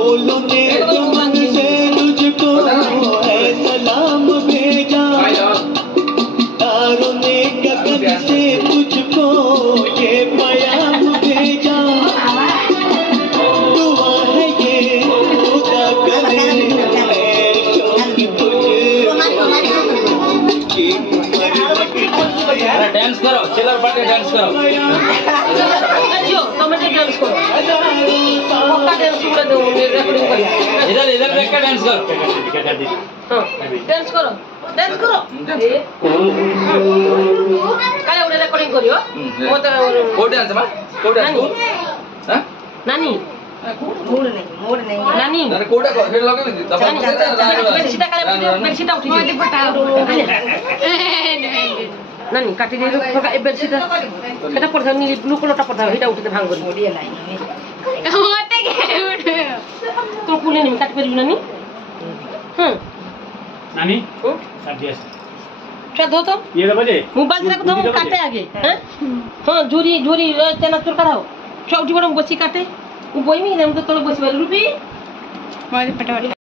फूलों ने मन से तुझको है सलाम भेजा, तारों ने गगन से तुझको ये प्याम भेजा। दुआ है ये खुदा करे डांस करो, चिल्लर पार्टी डांस करो। डांस करो, इधर इधर देख के डांस करो। डांस करो, डांस करो। काले उड़े रिकॉर्डिंग करियो। वो तो को डांस बा, को डांस को। हां? नानी मूड नहीं नानी अरे कोडा को फिर लगे दबा बेडशीट काले बेडशीट उठी मोदी पटाओ नानी काटी दे बेडशीट এটা পড়া নি ব্লু কলরটা পড়া এটা উঠিতে ভাঙ করি ওডিয়া লাইন ওতে কে উঠে তো কুলে নি কাটি পারিবি নানি नानी सब दिया क्या दो तो ये दबा जे मोबाइल से तो काटे आगे हैं हां झुरी झुरी चना चुर काढाओ क्या उठी बड़ बसी काटे वो बोई में हम तो तोले बसी वाली रूपी मोदी पटाओ